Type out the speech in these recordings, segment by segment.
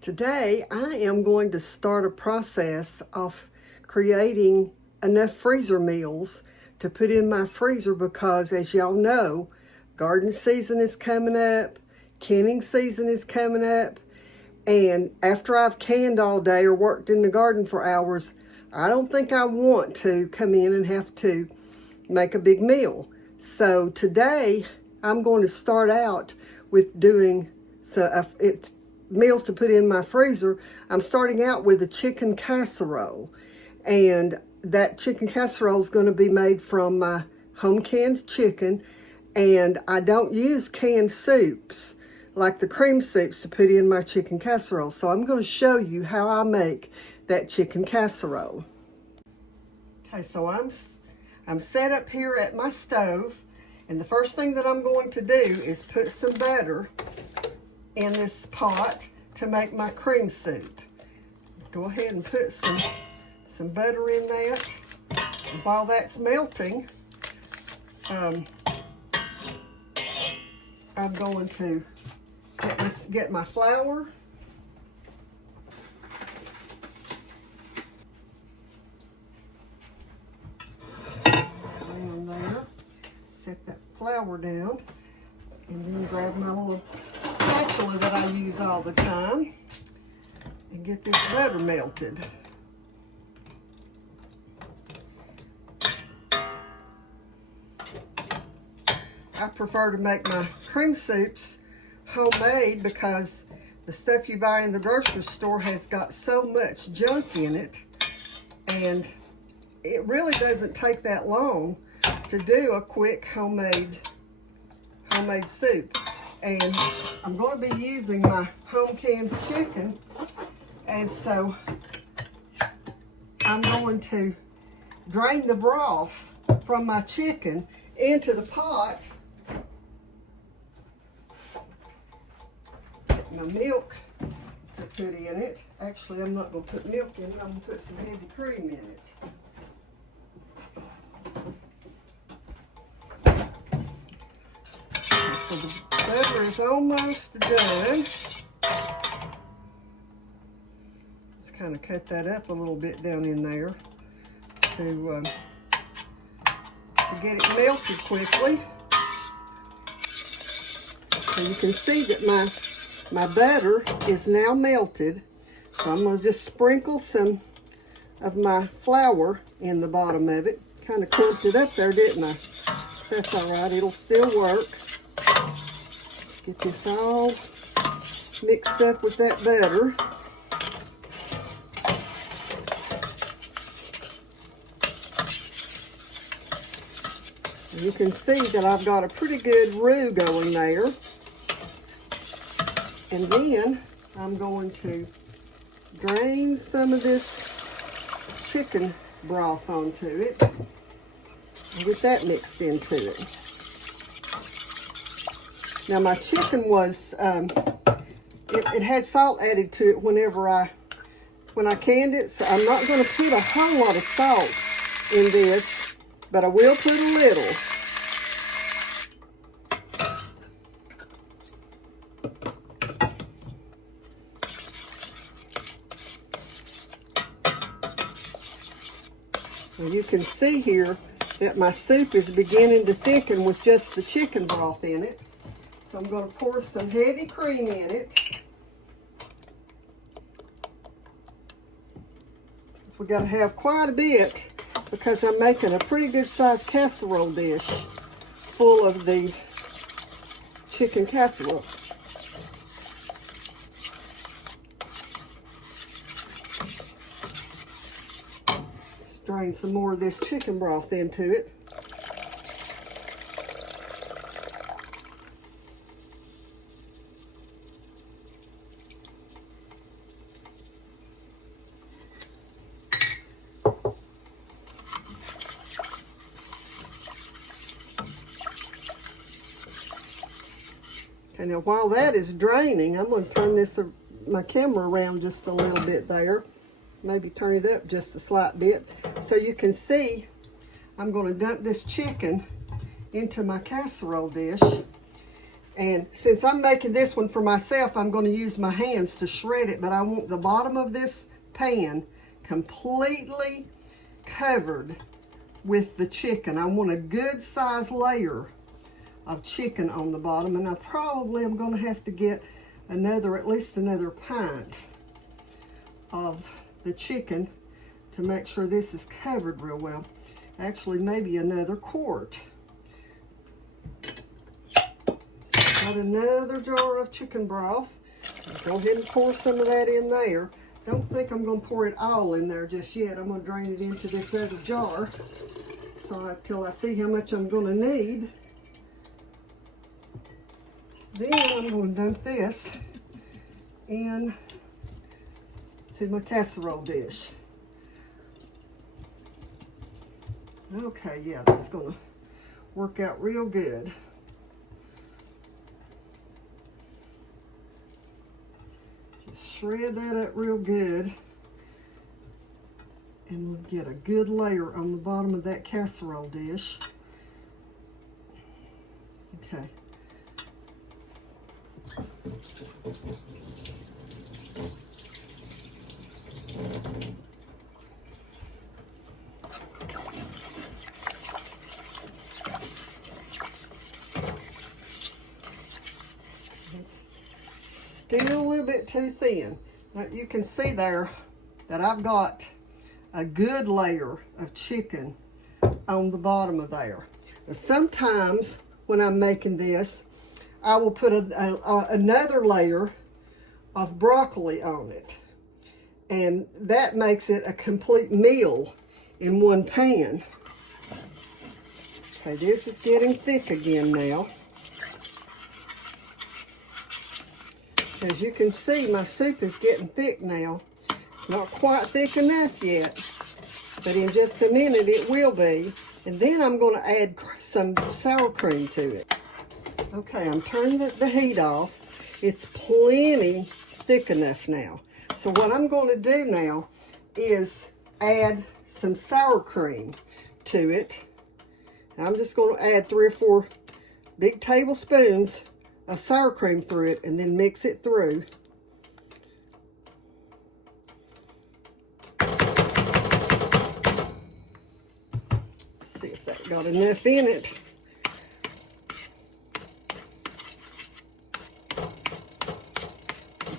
Today I am going to start a process of creating enough freezer meals to put in my freezer because, as y'all know, garden season is coming up, canning season is coming up, and after I've canned all day or worked in the garden for hours, I don't think I want to come in and have to make a big meal. So today I'm going to start out with doing meals to put in my freezer. I'm starting out with a chicken casserole, and that chicken casserole is going to be made from my home canned chicken, and I don't use canned soups like the cream soups to put in my chicken casserole. So I'm going to show you how I make that chicken casserole. Okay, so I'm set up here at my stove, and the first thing that I'm going to do is put some butter in this pot to make my cream soup. Go ahead and put some butter in that. And while that's melting, I'm going to get my flour. Around there. Set that flour down, and then grab my little spatula that I use all the time and get this butter melted. I prefer to make my cream soups homemade because the stuff you buy in the grocery store has got so much junk in it, and it really doesn't take that long to do a quick homemade soup. And I'm going to be using my home canned chicken, and so I'm going to drain the broth from my chicken into the pot. My milk to put in it. Actually, I'm not going to put milk in it. I'm going to put some heavy cream in it. So the butter is almost done. Just kind of cut that up a little bit down in there to get it melted quickly. So you can see that my butter is now melted. So I'm going to just sprinkle some of my flour in the bottom of it. Kind of clumped it up there, didn't I? That's all right. It'll still work. Get this all mixed up with that butter. And you can see that I've got a pretty good roux going there. And then I'm going to drain some of this chicken broth onto it and get that mixed into it. Now my chicken was, it had salt added to it when I canned it, so I'm not going to put a whole lot of salt in this, but I will put a little. And you can see here that my soup is beginning to thicken with just the chicken broth in it. So I'm going to pour some heavy cream in it. We got to have quite a bit because I'm making a pretty good sized casserole dish full of the chicken casserole. Just drain some more of this chicken broth into it. Okay, now while that is draining, I'm going to turn my camera around just a little bit there. Maybe turn it up just a slight bit. So you can see I'm going to dump this chicken into my casserole dish. And since I'm making this one for myself, I'm going to use my hands to shred it, but I want the bottom of this pan completely covered with the chicken. I want a good size layer of chicken on the bottom, and I probably am going to have to get at least another pint of the chicken to make sure this is covered real well. Actually, maybe another quart. So got another jar of chicken broth. Go ahead and pour some of that in there. Don't think I'm going to pour it all in there just yet. I'm going to drain it into this other jar till I see how much I'm going to need. Then I'm going to dump this in to my casserole dish. Okay, yeah, that's going to work out real good. Just shred that up real good, and we'll get a good layer on the bottom of that casserole dish. Okay. Still a little bit too thin. Now you can see there that I've got a good layer of chicken on the bottom of there. Now, sometimes when I'm making this, I will put another layer of broccoli on it, and that makes it a complete meal in one pan. Okay, this is getting thick again now. As you can see, my soup is getting thick now. It's not quite thick enough yet, but in just a minute it will be. And then I'm going to add some sour cream to it. Okay, I'm turning the heat off. It's plenty thick enough now. So what I'm going to do now is add some sour cream to it. I'm just going to add 3 or 4 big tablespoons of sour cream through it, and then mix it through. Let's see if that got enough in it.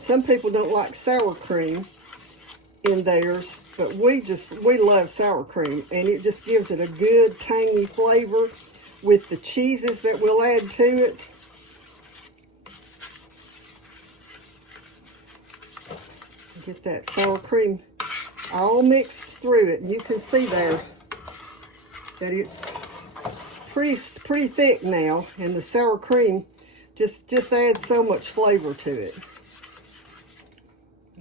Some people don't like sour cream in theirs, but we love sour cream, and it just gives it a good tangy flavor with the cheeses that we'll add to it. Get that sour cream all mixed through it, and you can see there that it's pretty thick now, and the sour cream just adds so much flavor to it.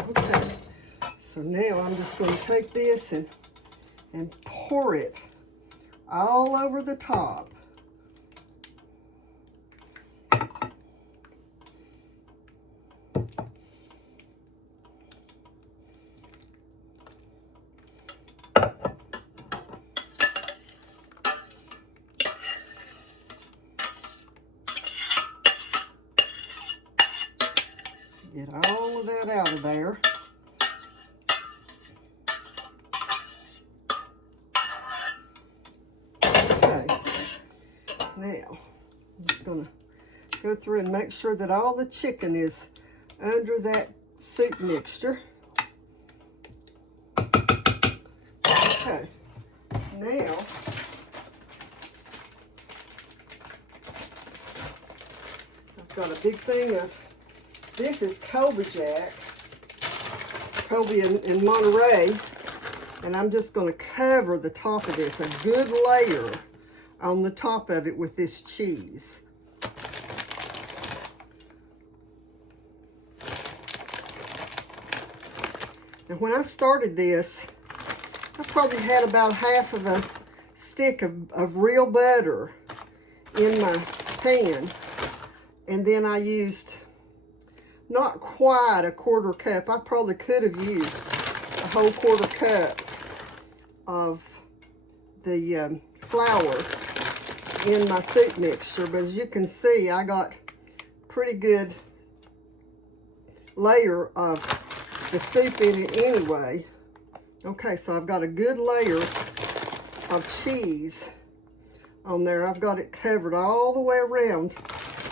Okay, so now I'm just going to take this and pour it all over the top. Get all of that out of there. Okay, now I'm just going to go through and make sure that all the chicken is under that soup mixture. Okay, now I've got a big thing of, this is Kobe Jack, Kobe in Monterey, and I'm just going to cover the top of this, a good layer on the top of it with this cheese. And when I started this, I probably had about half of a stick of real butter in my pan, and then I used not quite a 1/4 cup. I probably could have used a whole 1/4 cup of the flour in my soup mixture, but as you can see, I got pretty good layer of the soup in it anyway. Okay, so I've got a good layer of cheese on there. I've got it covered all the way around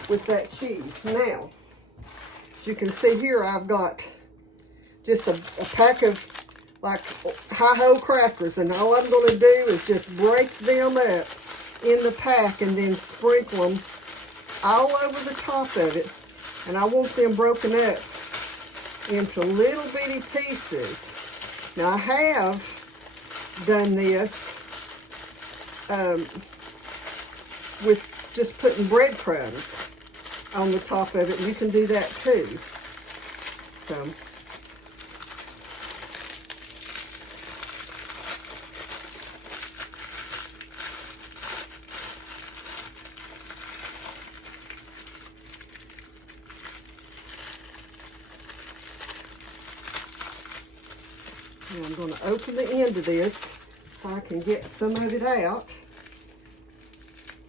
with that cheese. Now, as you can see here, I've got just a pack of like hi-ho crackers, and all I'm going to do is just break them up in the pack and then sprinkle them all over the top of it. And I want them broken up into little bitty pieces. Now, I have done this with just putting breadcrumbs on the top of it. You can do that too. So, now I'm going to open the end of this so I can get some of it out.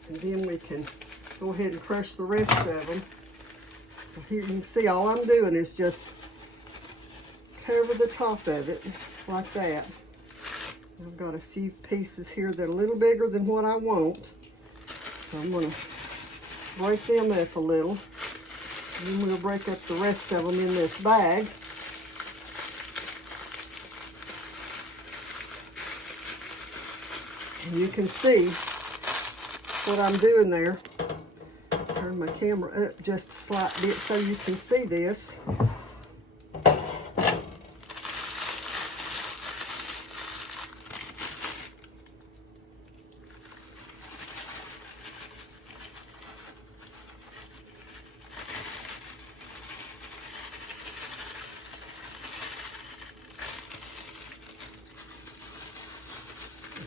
And then we can go ahead and crush the rest of them. So here you can see all I'm doing is just cover the top of it like that. I've got a few pieces here that are a little bigger than what I want. So I'm going to break them up a little. And then we'll break up the rest of them in this bag. And you can see what I'm doing there. Turn my camera up just a slight bit so you can see this.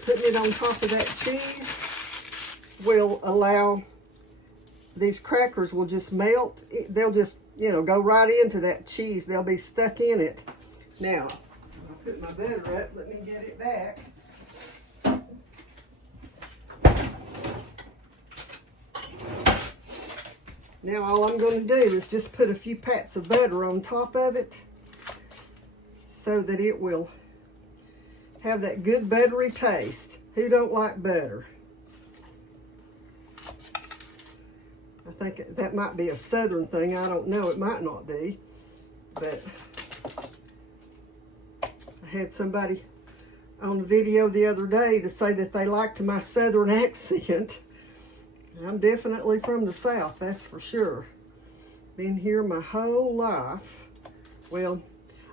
Putting it on top of that cheese will allow these crackers will just melt. They'll just, you know, go right into that cheese. They'll be stuck in it. Now, I'll put my butter up. Let me get it back. Now all I'm going to do is just put a few pats of butter on top of it so that it will have that good buttery taste. Who don't like butter? I think that might be a southern thing. I don't know. It might not be. But I had somebody on the video the other day to say that they liked my southern accent. I'm definitely from the South, that's for sure. Been here my whole life. Well,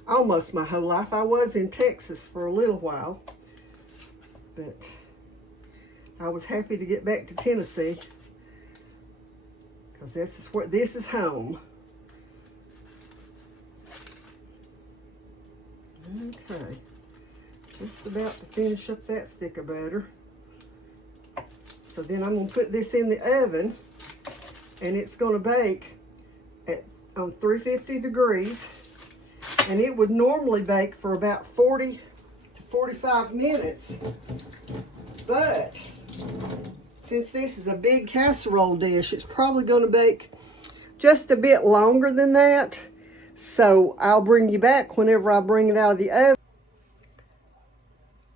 almost my whole life. I was in Texas for a little while, but I was happy to get back to Tennessee because this is home. Okay, just about to finish up that stick of butter. So then I'm going to put this in the oven, and it's going to bake on 350 degrees. And it would normally bake for about 40 to 45 minutes. But since this is a big casserole dish, it's probably going to bake just a bit longer than that. So I'll bring you back whenever I bring it out of the oven.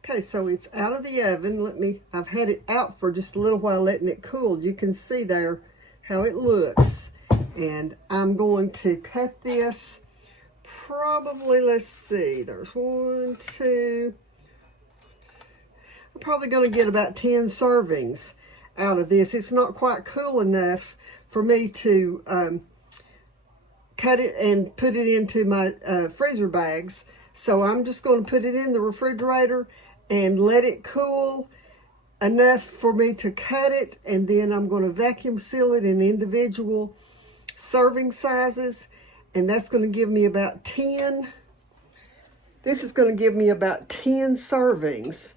Okay, so it's out of the oven. I've had it out for just a little while, letting it cool. You can see there how it looks. And I'm going to cut this probably, let's see, there's 1, 2. I'm probably going to get about 10 servings out of this. It's not quite cool enough for me to cut it and put it into my freezer bags. So I'm just going to put it in the refrigerator and let it cool enough for me to cut it. And then I'm going to vacuum seal it in individual serving sizes. And that's going to give me about 10. This is going to give me about 10 servings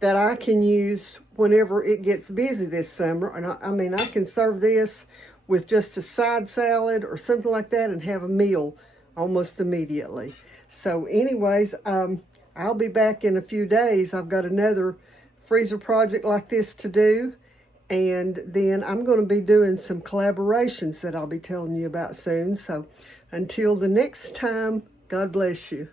that I can use whenever it gets busy this summer. And I mean, I can serve this with just a side salad or something like that and have a meal almost immediately. So anyways, I'll be back in a few days. I've got another freezer project like this to do. And then I'm going to be doing some collaborations that I'll be telling you about soon. So until the next time, God bless you.